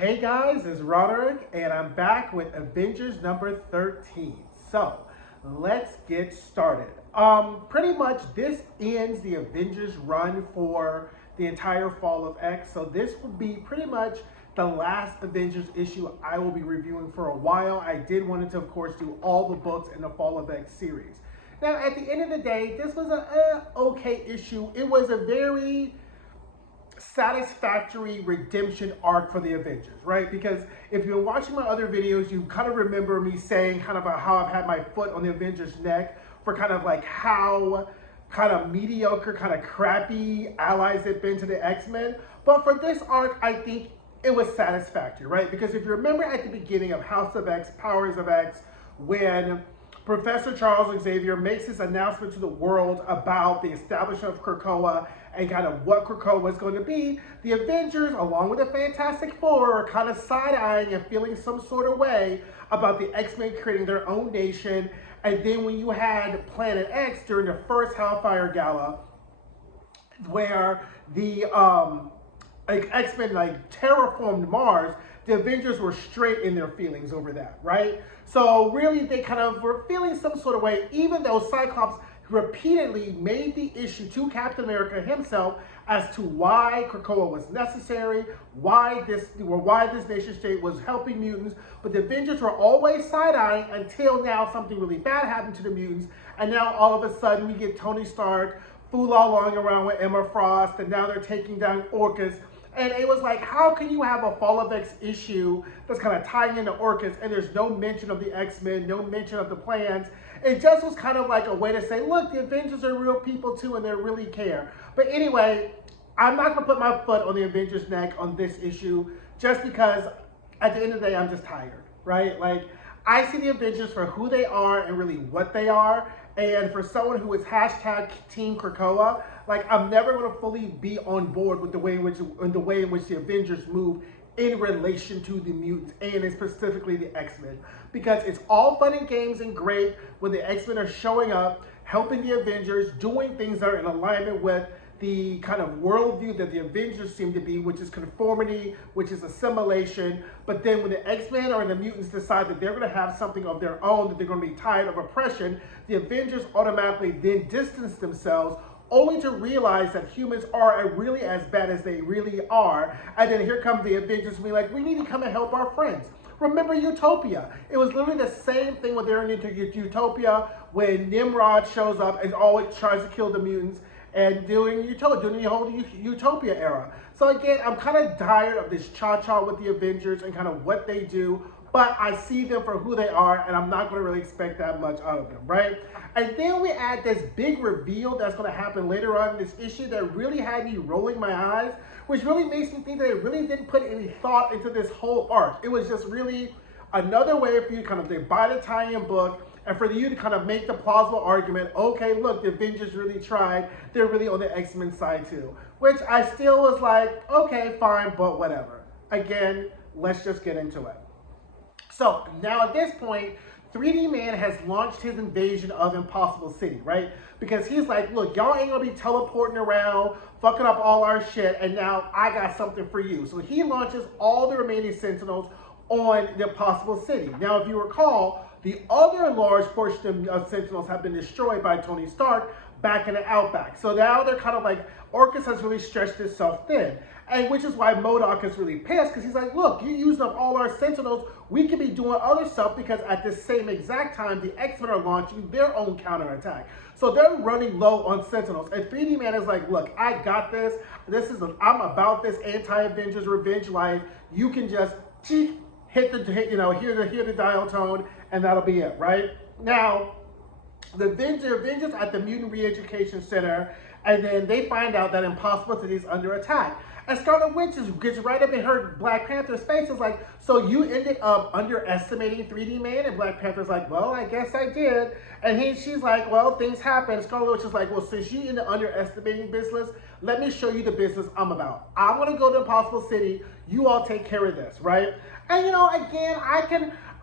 Hey guys, it's Roderick, and I'm back with Avengers number 13. So, let's get started. Pretty much this ends the Avengers run for the entire Fall of X. So this will be pretty much the last Avengers issue I will be reviewing for a while. I did want to, of course, do all the books in the Fall of X series. Now, at the end of the day, this was a okay issue. It was a very satisfactory redemption arc for the Avengers, right? Because if you're watching my other videos, you kind of remember me saying kind of how I've had my foot on the Avengers' neck for kind of like how kind of mediocre, kind of crappy allies they've been to the X-Men. But for this arc, I think it was satisfactory, right? Because if you remember at the beginning of House of X, Powers of X, when Professor Charles Xavier makes his announcement to the world about the establishment of Krakoa and kind of what Krakoa was going to be, the Avengers, along with the Fantastic Four, are kind of side-eyeing and feeling some sort of way about the X-Men creating their own nation. And then when you had Planet X during the first Hellfire Gala, where the X-Men terraformed Mars, the Avengers were straight in their feelings over that, right? So really they kind of were feeling some sort of way, even though Cyclops repeatedly made the issue to Captain America himself as to why Krakoa was necessary, why this nation state was helping mutants. But the Avengers were always side-eyeing until now something really bad happened to the mutants, and now all of a sudden we get Tony Stark fooling around with Emma Frost, and now they're taking down Orchis. And it was like, how can you have a Fall of X issue that's kind of tying into Orchis and there's no mention of the X-Men, no mention of the plans? It just was kind of like a way to say, look, the Avengers are real people too and they really care. But anyway, I'm not going to put my foot on the Avengers' neck on this issue just because at the end of the day, I'm just tired, right? Like, I see the Avengers for who they are and really what they are. And for someone who is hashtag Team Krakoa, like, I'm never going to fully be on board with the way in which the Avengers move in relation to the mutants and specifically the X-Men, because it's all fun and games and great when the X-Men are showing up, helping the Avengers, doing things that are in alignment with the kind of worldview that the Avengers seem to be, which is conformity, which is assimilation. But then when the X-Men or the mutants decide that they're going to have something of their own, that they're going to be tired of oppression, the Avengers automatically then distance themselves, only to realize that humans are really as bad as they really are. And then here comes the Avengers being like, we need to come and help our friends. Remember Utopia. It was literally the same thing when they're in Utopia, when Nimrod shows up and always tries to kill the mutants, and during the whole Utopia era. So again, I'm kind of tired of this cha-cha with the Avengers and kind of what they do, but I see them for who they are, and I'm not going to really expect that much out of them, right? And then we add this big reveal that's going to happen later on in this issue that really had me rolling my eyes, which really makes me think that it really didn't put any thought into this whole arc. It was just really another way for you to kind of buy the tie-in book, and for you to kind of make the plausible argument, okay, look, the Avengers really tried. They're really on the X-Men side too. Which I still was like, okay, fine, but whatever. Again, let's just get into it. So now at this point, 3D Man has launched his invasion of Impossible City, right? Because he's like, look, y'all ain't gonna be teleporting around, fucking up all our shit, and now I got something for you. So he launches all the remaining Sentinels on the Impossible City. Now, if you recall, the other large portion of Sentinels have been destroyed by Tony Stark back in the Outback. So now they're kind of like, Orchis has really stretched itself thin. And which is why MODOK is really pissed, because he's like, look, you used up all our Sentinels. We could be doing other stuff, because at the same exact time, the X-Men are launching their own counterattack. So they're running low on Sentinels. And 3D Man is like, look, I got this. I'm about this anti-Avengers revenge life. You can just hear the dial tone, and that'll be it, right? Now, the Avengers at the Mutant Re-Education Center, and then they find out that Impossible City is under attack. And Scarlet Witch gets right up in her Black Panther's face. Is like, so you ended up underestimating 3D Man? And Black Panther's like, well, I guess I did. And she's like, well, things happen. Scarlet Witch is like, well, since you ended up underestimating business, let me show you the business I'm about. I'm going to go to Impossible City. You all take care of this, right? And again,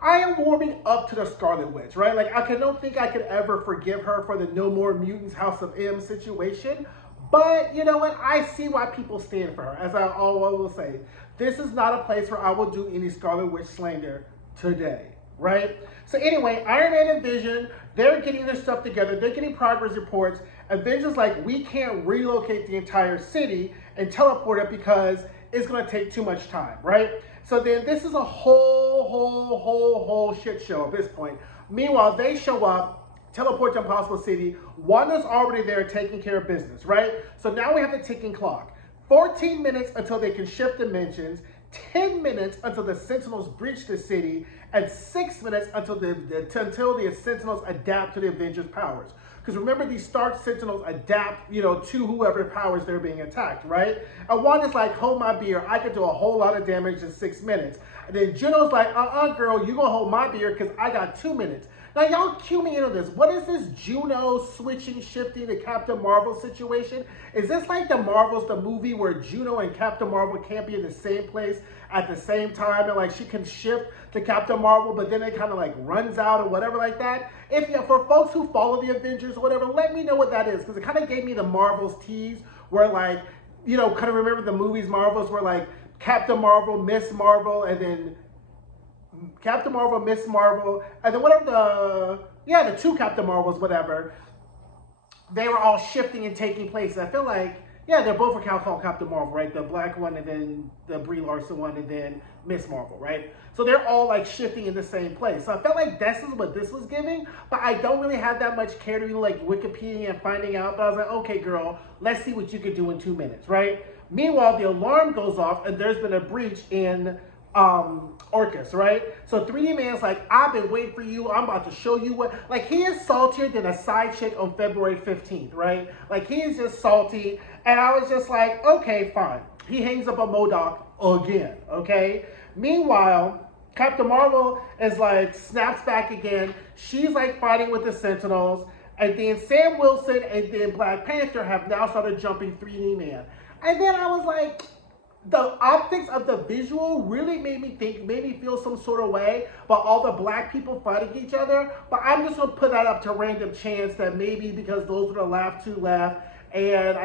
I am warming up to the Scarlet Witch, right? Like, I don't think I could ever forgive her for the No More Mutants House of M situation. But you know what? I see why people stand for her. As I always will say, this is not a place where I will do any Scarlet Witch slander today, right? So anyway, Iron Man and Vision, they're getting their stuff together. They're getting progress reports. Avengers like, we can't relocate the entire city and teleport it because it's going to take too much time, right? So then this is a whole shit show at this point. Meanwhile, they show up, teleport to Impossible City. Wanda's already there taking care of business, right? So now we have the ticking clock. 14 minutes until they can shift dimensions, 10 minutes until the Sentinels breach the city, and 6 minutes until the Sentinels adapt to the Avengers' powers. Because remember, these Stark Sentinels adapt, to whoever powers they're being attacked, right? And one is like, hold my beer, I can do a whole lot of damage in 6 minutes. And then Juno's like, girl, you gonna hold my beer because I got 2 minutes. Now, y'all cue me into this. What is this Juno switching, shifting to Captain Marvel situation? Is this like the Marvels, the movie where Juno and Captain Marvel can't be in the same place at the same time, and like she can shift to Captain Marvel, but then it kind of like runs out or whatever like that? For folks who follow the Avengers or whatever, let me know what that is, because it kind of gave me the Marvels tease where like, kind of remember the movies Marvels where like Captain Marvel, Miss Marvel, and then Captain Marvel, Miss Marvel, and then whatever the two Captain Marvels, whatever, they were all shifting and taking place. I feel like, they're both were called Captain Marvel, right? The black one and then the Brie Larson one and then Miss Marvel, right? So they're all like shifting in the same place. So I felt like this is what this was giving, but I don't really have that much care to be like Wikipedia and finding out. But I was like, okay, girl, let's see what you could do in 2 minutes, right? Meanwhile, the alarm goes off and there's been a breach in Orchis, right? So 3D Man's like, I've been waiting for you. I'm about to show you what. Like, he is saltier than a side chick on February 15th, right? Like, he is just salty. And I was just like, okay, fine. He hangs up on MODOK again, okay? Meanwhile, Captain Marvel is like, snaps back again. She's like fighting with the Sentinels. And then Sam Wilson and then Black Panther have now started jumping 3D Man. And then I was like, the optics of the visual really made me feel some sort of way about all the black people fighting each other. But I'm just going to put that up to random chance that maybe because those were the last two left. And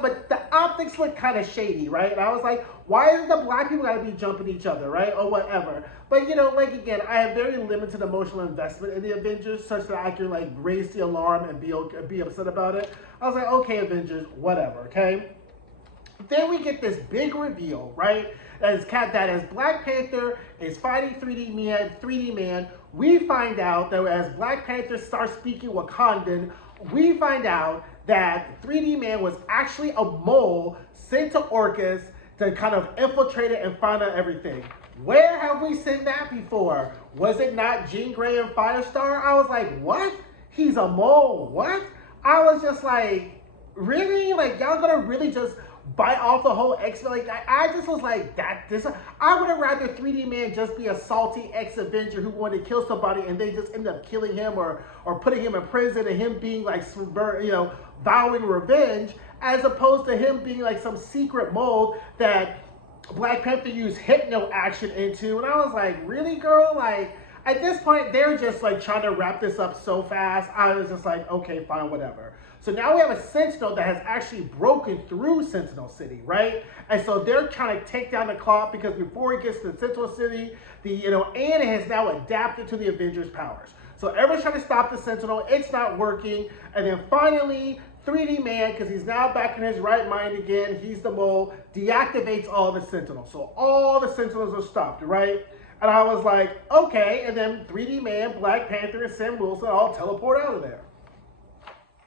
but the optics look kind of shady, right? And I was like, why is the black people got to be jumping each other, right? Or whatever. But, again, I have very limited emotional investment in the Avengers such that I can, raise the alarm and be upset about it. I was like, okay, Avengers, whatever, okay? Then we get this big reveal, right? That is Black Panther is fighting 3D Man. We find out that as Black Panther starts speaking Wakandan, we find out that 3D Man was actually a mole sent to Orchis to kind of infiltrate it and find out everything. Where have we seen that before? Was it not Jean Grey and Firestar? I was like, what? He's a mole, what? I was just like, really? Like, y'all gonna really just bite off the whole X-Men? I just was like, I would have rather 3D Man just be a salty ex-Avenger who wanted to kill somebody and they just end up killing him or putting him in prison and him being like, vowing revenge, as opposed to him being like some secret mold that Black Panther used hypno action into. And I was like, really, girl? Like, at this point, they're just like trying to wrap this up so fast. I was just like, okay, fine, whatever. So now we have a Sentinel that has actually broken through Sentinel City, right? And so they're trying to take down the clock because before it gets to Sentinel City, Anna has now adapted to the Avengers' powers. So everyone's trying to stop the Sentinel. It's not working. And then finally, 3D Man, because he's now back in his right mind again, he's the mole, deactivates all the Sentinels. So all the Sentinels are stopped, right? And I was like, okay. And then 3D Man, Black Panther, and Sam Wilson all teleport out of there.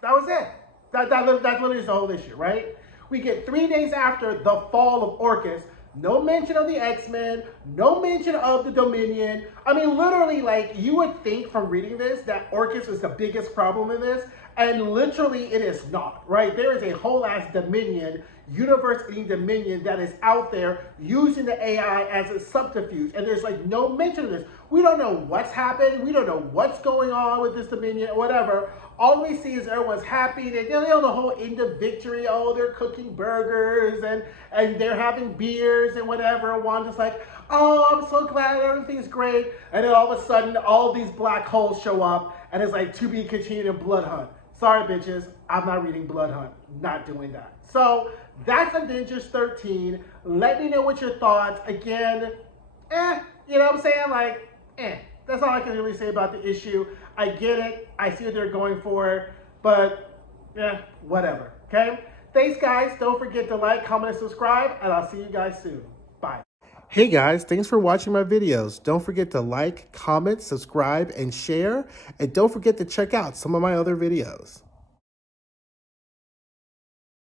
That was it. That literally is the whole issue, right? We get 3 days after the fall of Orchis. No mention of the X-Men. No mention of the Dominion. I mean, literally, you would think from reading this that Orchis is the biggest problem in this. And literally, it is not, right? There is a whole ass Dominion, universe-ending Dominion that is out there using the AI as a subterfuge. And there's no mention of this. We don't know what's happened. We don't know what's going on with this Dominion or whatever. All we see is everyone's happy. They know the whole end of victory. Oh, they're cooking burgers and they're having beers and whatever. Wanda's like, oh, I'm so glad everything's great. And then all of a sudden, all these black holes show up and it's like to be continued in Blood Hunt. Sorry, bitches. I'm not reading Blood Hunt. Not doing that. So That's Avengers 13. Let me know what your thoughts. Again, you know what I'm saying? Like, That's all I can really say about the issue. I get it. I see what they're going for. But, whatever. Okay? Thanks, guys. Don't forget to like, comment, and subscribe. And I'll see you guys soon. Bye. Hey guys, thanks for watching my videos. Don't forget to like, comment, subscribe, and share. And don't forget to check out some of my other videos.